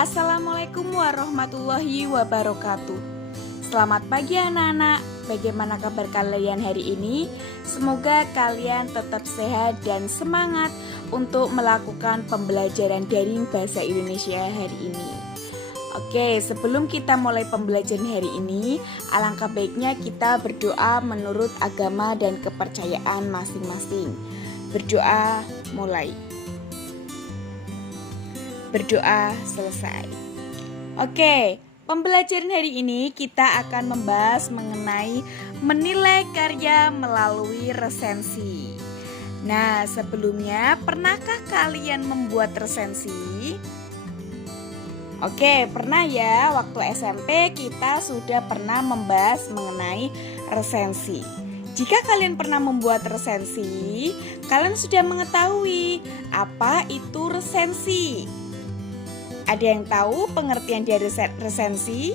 Assalamualaikum warahmatullahi wabarakatuh. Selamat pagi anak-anak. Bagaimana kabar kalian hari ini? Semoga kalian tetap sehat dan semangat untuk melakukan pembelajaran daring bahasa Indonesia hari ini. Oke, sebelum kita mulai pembelajaran hari ini, alangkah baiknya kita berdoa menurut agama dan kepercayaan masing-masing. Berdoa mulai. Berdoa selesai. Oke, pembelajaran hari ini kita akan membahas mengenai menilai karya melalui resensi. Nah, sebelumnya pernahkah kalian membuat resensi? Oke, pernah ya. Waktu SMP kita sudah pernah membahas mengenai resensi. Jika kalian pernah membuat resensi, kalian sudah mengetahui apa itu resensi. Ada yang tahu pengertian dari resensi?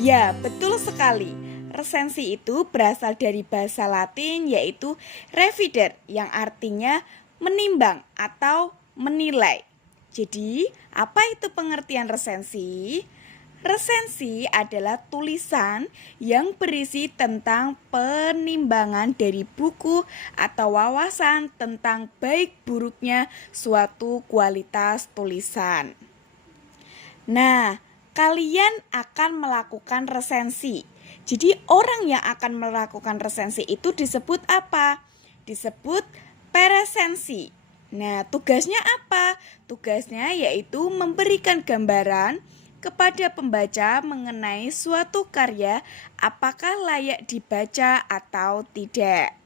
Ya, betul sekali. Resensi itu berasal dari bahasa Latin yaitu revider yang artinya menimbang atau menilai. Jadi, apa itu pengertian resensi? Resensi adalah tulisan yang berisi tentang penimbangan dari buku atau wawasan tentang baik buruknya suatu kualitas tulisan. Nah, kalian akan melakukan resensi. Jadi orang yang akan melakukan resensi itu disebut apa? Disebut peresensi. Nah, tugasnya apa? Tugasnya yaitu memberikan gambaran kepada pembaca mengenai suatu karya apakah layak dibaca atau tidak.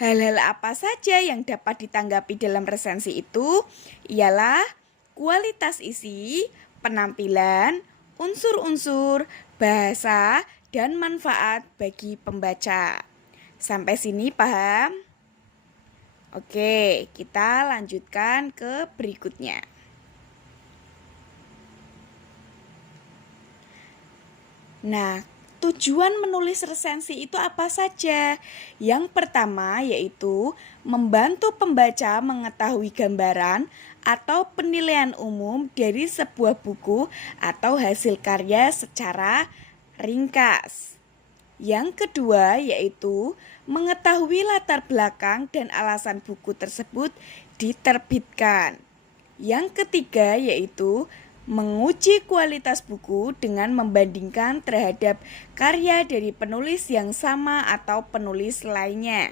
Hal-hal apa saja yang dapat ditanggapi dalam resensi itu ialah kualitas isi, penampilan, unsur-unsur, bahasa, dan manfaat bagi pembaca. Sampai sini paham? Oke, kita lanjutkan ke berikutnya. Nah, tujuan menulis resensi itu apa saja? Yang pertama yaitu membantu pembaca mengetahui gambaran atau penilaian umum dari sebuah buku atau hasil karya secara ringkas. Yang kedua yaitu mengetahui latar belakang dan alasan buku tersebut diterbitkan. Yang ketiga yaitu menguji kualitas buku dengan membandingkan terhadap karya dari penulis yang sama atau penulis lainnya.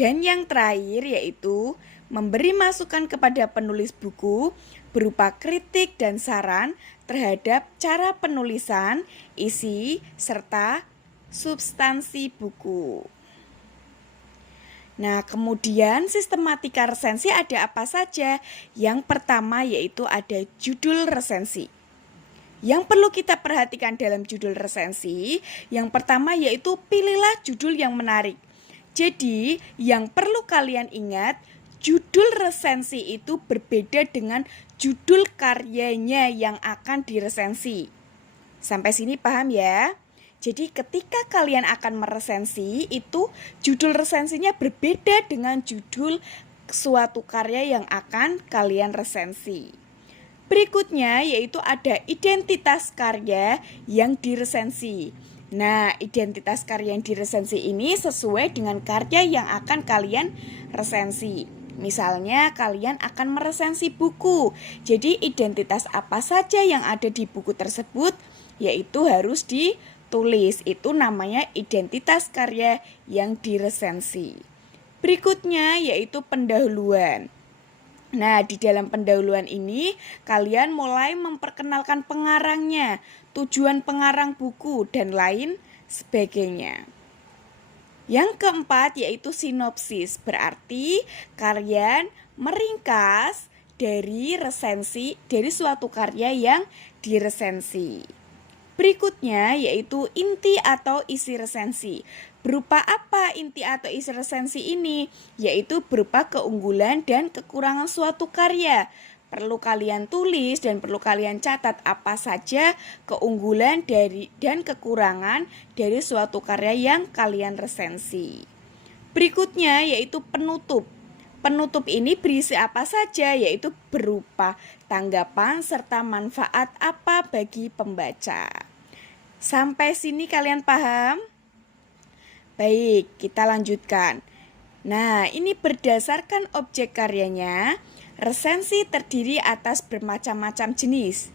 Dan yang terakhir yaitu memberi masukan kepada penulis buku berupa kritik dan saran terhadap cara penulisan, isi, serta substansi buku. Nah, kemudian sistematika resensi ada apa saja? Yang pertama yaitu ada judul resensi. Yang perlu kita perhatikan dalam judul resensi, yang pertama yaitu pilihlah judul yang menarik. Jadi, yang perlu kalian ingat, judul resensi itu berbeda dengan judul karyanya yang akan diresensi. Sampai sini paham ya? Jadi ketika kalian akan meresensi itu judul resensinya berbeda dengan judul suatu karya yang akan kalian resensi. Berikutnya yaitu ada identitas karya yang diresensi. Nah, identitas karya yang diresensi ini sesuai dengan karya yang akan kalian resensi. Misalnya kalian akan meresensi buku. Jadi identitas apa saja yang ada di buku tersebut yaitu harus ditulis. Itu namanya identitas karya yang diresensi. Berikutnya yaitu pendahuluan. Nah, di dalam pendahuluan ini kalian mulai memperkenalkan pengarangnya, tujuan pengarang buku, dan lain sebagainya. Yang keempat yaitu sinopsis, berarti kalian meringkas dari resensi dari suatu karya yang diresensi. Berikutnya yaitu inti atau isi resensi. Berupa apa inti atau isi resensi ini? Yaitu berupa keunggulan dan kekurangan suatu karya. Perlu kalian tulis dan perlu kalian catat apa saja keunggulan dan kekurangan dari suatu karya yang kalian resensi. Berikutnya yaitu penutup. Penutup ini berisi apa saja, yaitu berupa tanggapan serta manfaat apa bagi pembaca. Sampai sini kalian paham? Baik, kita lanjutkan. Nah, ini berdasarkan objek karyanya, resensi terdiri atas bermacam-macam jenis.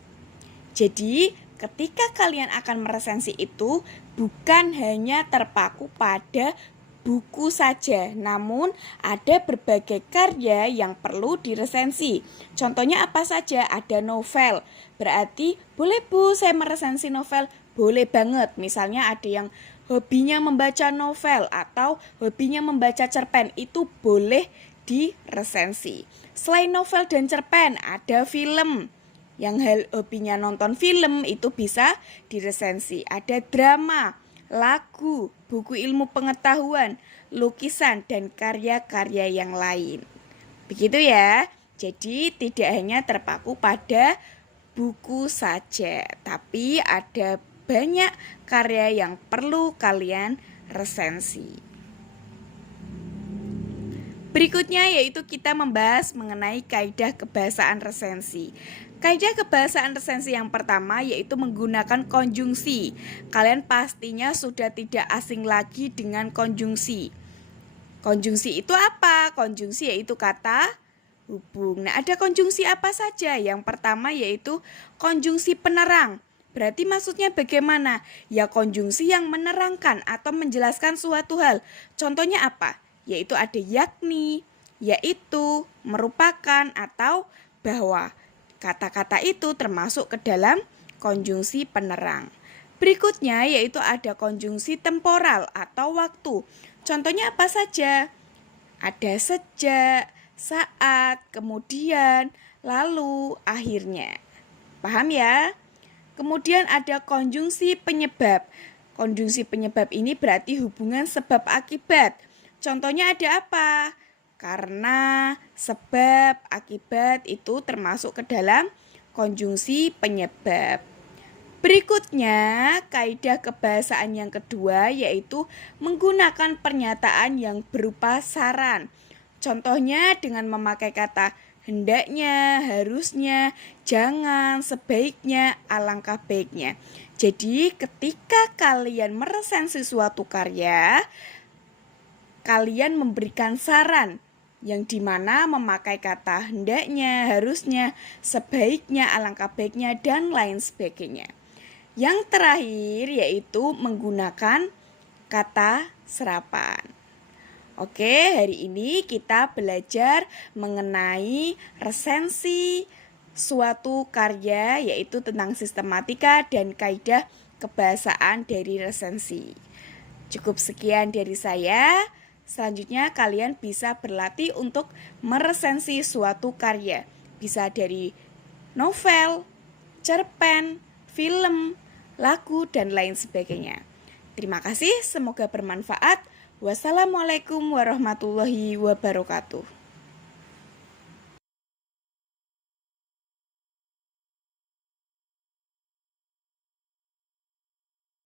Jadi, ketika kalian akan meresensi itu, bukan hanya terpaku pada buku saja, namun ada berbagai karya yang perlu diresensi. Contohnya apa saja? Ada novel. Berarti, boleh Bu saya meresensi novel? Boleh banget. Misalnya ada yang hobinya membaca novel atau hobinya membaca cerpen, itu boleh diresensi. Selain novel dan cerpen, ada film. Yang hobinya nonton film itu bisa diresensi. Ada drama, lagu, buku ilmu pengetahuan, lukisan, dan karya-karya yang lain. Begitu ya. Jadi tidak hanya terpaku pada buku saja, tapi ada banyak karya yang perlu kalian resensi. Berikutnya yaitu kita membahas mengenai kaidah kebahasaan resensi. Kaidah kebahasaan resensi yang pertama yaitu menggunakan konjungsi. Kalian pastinya sudah tidak asing lagi dengan konjungsi. Konjungsi itu apa? Konjungsi yaitu kata hubung. Nah, ada konjungsi apa saja? Yang pertama yaitu konjungsi penerang. Berarti maksudnya bagaimana? Ya, konjungsi yang menerangkan atau menjelaskan suatu hal. Contohnya apa? Yaitu ada yakni, yaitu, merupakan, atau bahwa. Kata-kata itu termasuk ke dalam konjungsi penerang. Berikutnya yaitu ada konjungsi temporal atau waktu. Contohnya apa saja? Ada sejak, saat, kemudian, lalu, akhirnya. Paham ya? Kemudian ada konjungsi penyebab. Konjungsi penyebab ini berarti hubungan sebab akibat. Contohnya ada apa? Karena, sebab, akibat itu termasuk ke dalam konjungsi penyebab. Berikutnya, kaidah kebahasaan yang kedua yaitu menggunakan pernyataan yang berupa saran. Contohnya dengan memakai kata hendaknya, harusnya, jangan, sebaiknya, alangkah baiknya. Jadi ketika kalian meresensi suatu karya, kalian memberikan saran yang dimana memakai kata hendaknya, harusnya, sebaiknya, alangkah baiknya, dan lain sebagainya. Yang terakhir yaitu menggunakan kata serapan. Oke, hari ini kita belajar mengenai resensi suatu karya yaitu tentang sistematika dan kaidah kebahasaan dari resensi. Cukup sekian dari saya. Selanjutnya kalian bisa berlatih untuk meresensi suatu karya. Bisa dari novel, cerpen, film, lagu, dan lain sebagainya. Terima kasih, semoga bermanfaat. Wassalamualaikum warahmatullahi wabarakatuh.